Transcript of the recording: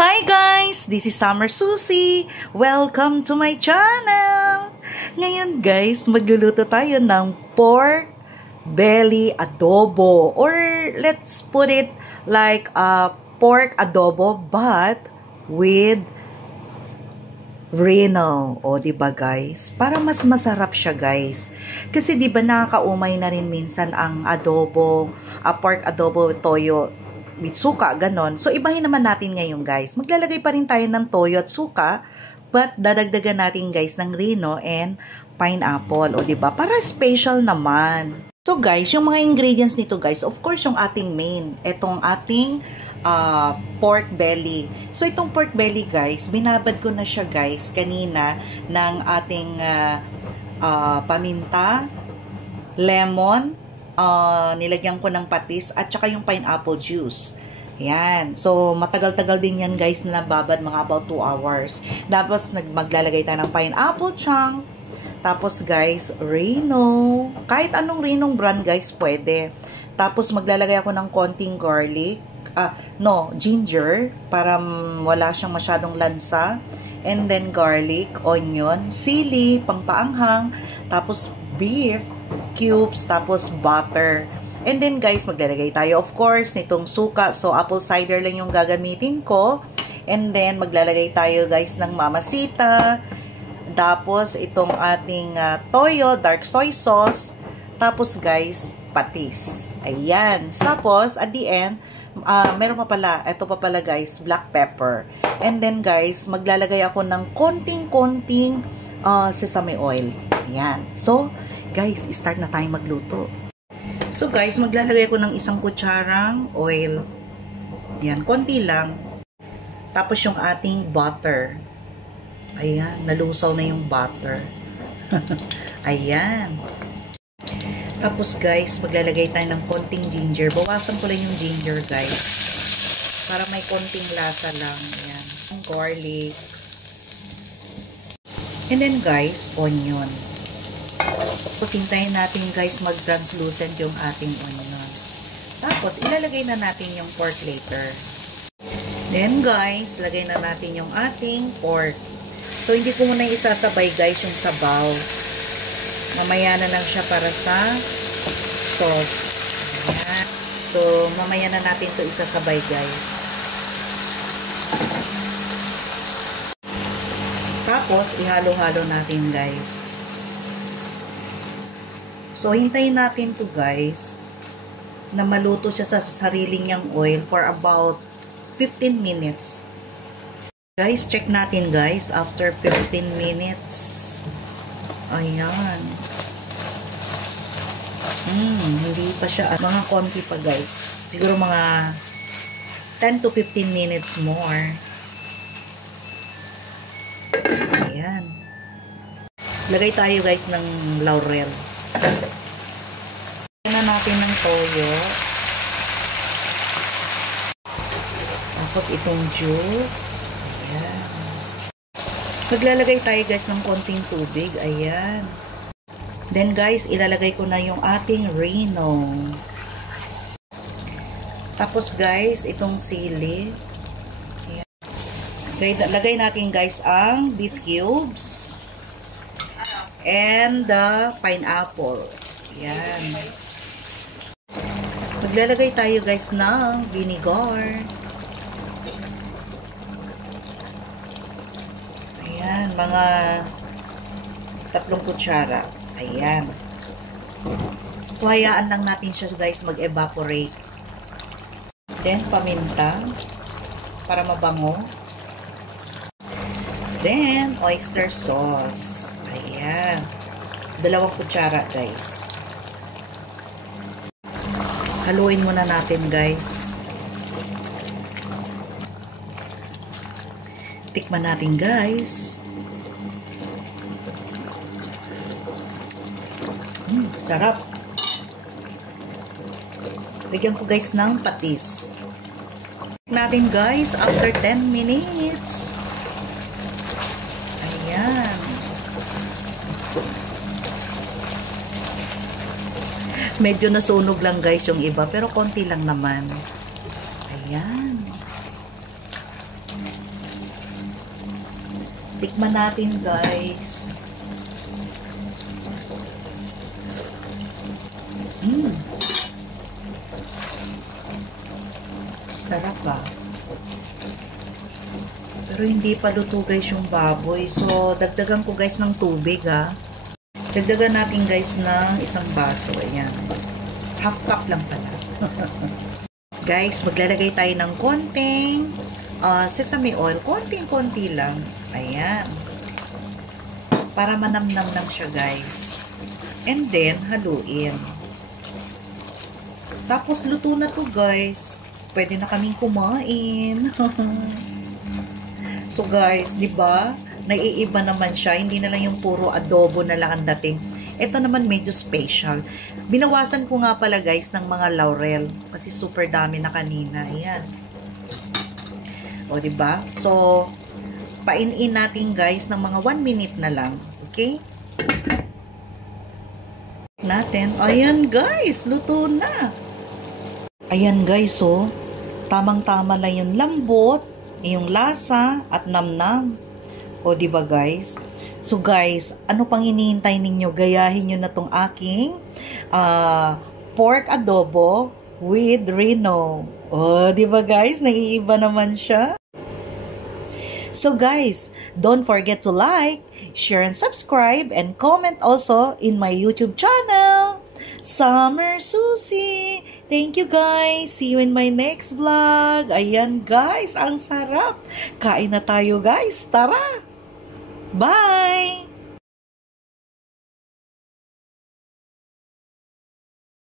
Hi guys! This is Summer Susie. Welcome to my channel! Ngayon guys, magluluto tayo ng pork belly adobo. Or let's put it like pork adobo but with Reno. O, diba guys? Para mas masarap siya guys. Kasi diba nakakaumay na rin minsan ang adobo, pork adobo toyo with suka, ganon. So, ibahin naman natin ngayon, guys. Maglalagay pa rin tayo ng toyo at suka, but dadagdagan natin, guys, ng Reno and pineapple. O, diba? Para special naman. So, guys, yung mga ingredients nito, guys, of course, yung ating main. Itong ating pork belly. So, itong pork belly, guys, binabad ko na siya, guys, kanina ng ating paminta, lemon, nilagyan ko ng patis at saka yung pineapple juice. Yan. So, matagal-tagal din yan guys na nababad, mga about 2 hours. Tapos, maglalagay tayo ng pineapple chunk. Tapos guys, Reno. Kahit anong Renong brand guys, pwede. Tapos, maglalagay ako ng konting garlic. Ginger. Para wala siyang masyadong lansa. And then, garlic, onion, sili, pangpaanghang. Tapos, beef cubes, tapos butter. And then guys, maglalagay tayo of course nitong suka. So apple cider lang yung gagamitin ko. And then maglalagay tayo guys ng mamasita. Tapos itong ating toyo, dark soy sauce. Tapos guys, patis. Ayan. Tapos at the end, meron pa pala, ito pa pala guys, black pepper. And then guys, maglalagay ako ng konting-konting sesame oil. Ayan. So, guys, start na tayong magluto. So, guys, maglalagay ako ng 1 kutsarang oil. Ayan, konti lang. Tapos yung ating butter. Ayan, nalusaw na yung butter. Ayan. Tapos, guys, maglalagay tayo ng konting ginger. Bawasan ko lang yung ginger, guys. Para may konting lasa lang. Ayan. Garlic. And then, guys, onion. Tapos, hintayin natin guys mag-translucent yung ating onion. Tapos, ilalagay na natin yung pork later. Then guys, lagay na natin yung ating pork. So, hindi ko muna isasabay guys yung sabaw. Mamaya na lang siya para sa sauce. Ayan. So, mamaya na natin to isasabay guys. Tapos, ihalo-halo natin guys. So, hintayin natin to guys na maluto siya sa sariling niyang oil for about 15 minutes. Guys, check natin guys after 15 minutes. Ayan. Hindi pa siya. Mga konti pa guys. Siguro mga 10 to 15 minutes more. Ayan. Lagay tayo guys ng laurel. Na natin ng toyo. Tapos itong juice. Ayan. Maglalagay tayo guys ng konting tubig. Ayan. Then guys, ilalagay ko na yung ating Reno. Tapos guys, itong sili. Ayan. Lagay natin guys ang beef cubes. And the pineapple. Ayan. Maglalagay tayo guys ng vinegar. Ayan, mga 3 kutsara. Ayan. So, hayaan lang natin siya guys mag-evaporate. Then, paminta para mabango. Then, oyster sauce. Ayan. 2 kutsara guys. Haluin muna natin guys. Tikman natin guys. Sarap. Bigyan ko guys ng patis. Natin guys after 10 minutes. Ayan. Medyo nasunog lang guys yung iba, pero konti lang naman. Ayan. Tikman natin, guys. Sarap ba? Pero hindi pa luto guys yung baboy. So, dagdagan ko guys ng tubig ha. Dagdagan natin guys ng isang baso. Ayan. Half cup lang pala. Guys, maglalagay tayo ng konting sesame oil. Konting-konti lang. Ayan. Para manamnam lang siya guys. And then, haluin. Tapos, luto na to guys. Pwede na kaming kumain. So guys, 'di ba? Naiiba naman siya, hindi na lang yung puro adobo na lang ang dating. Ito naman medyo special. Binawasan ko nga pala guys ng mga laurel kasi super dami na kanina. Ayan. O 'di ba? So painin natin guys ng mga 1 minute na lang. Okay? Natin. Ayan guys, luto na. Ayan guys, so tamang-tama lang yung lambot, yung lasa at namnam. O di ba guys? So guys, ano pang hinihintay ninyo? Gayahin nyo na tong aking pork adobo with Reno. O di ba guys? Naiiba naman siya. So guys, don't forget to like, share and subscribe and comment also in my YouTube channel. Summer Susie. Thank you guys. See you in my next vlog. Ayan guys, ang sarap. Kain na tayo guys. Tara. Bye.